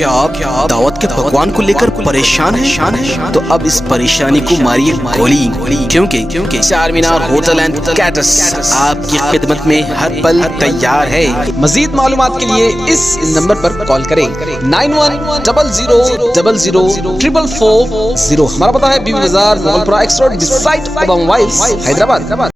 क्या आप दावत के पकवान को लेकर परेशान है? तो अब इस परेशानी को मारिए गोली, क्योंकि चार मीनार होटल एंड कैटर्स आपकी खिदमत में हर पल तैयार है। मजीद मालूमात के लिए इस नंबर पर कॉल करें 9100044440। हमारा पता है Bibi Bazar, Moghalpura X road, beside Obama वाइल्स, हैदराबाद।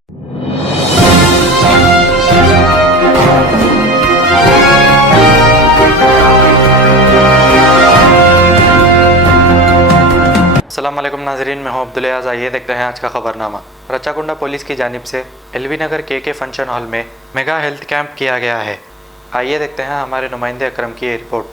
अस्सलाम वालेकुम नाजरीन, मैं हूं अब्दुल अयाज़। आइए देखते हैं आज का खबरनामा। रचाकुंडा पुलिस की जानिब से एलवी नगर के फंक्शन हॉल में मेगा हेल्थ कैंप किया गया है। आइए देखते हैं हमारे नुमाइंदे अकरम की रिपोर्ट।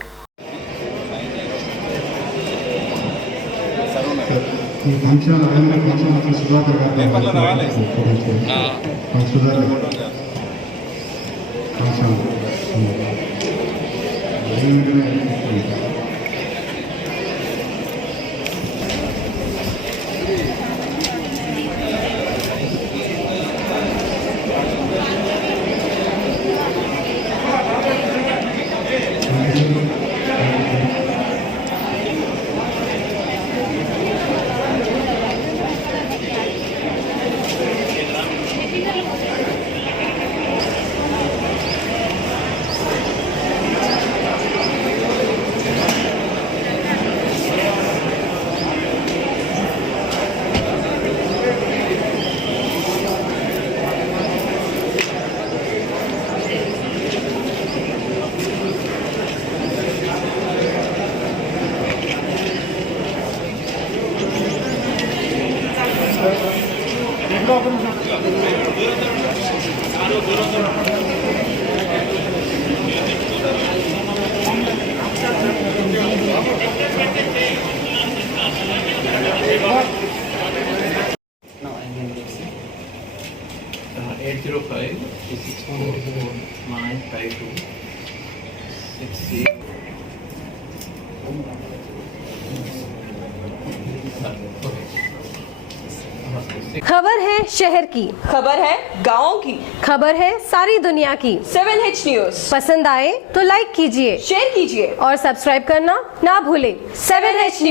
खबर है शहर की, खबर है गाँव की, खबर है सारी दुनिया की। 7H न्यूज पसंद आए तो लाइक कीजिए, शेयर कीजिए और सब्सक्राइब करना ना भूलें। 7H news.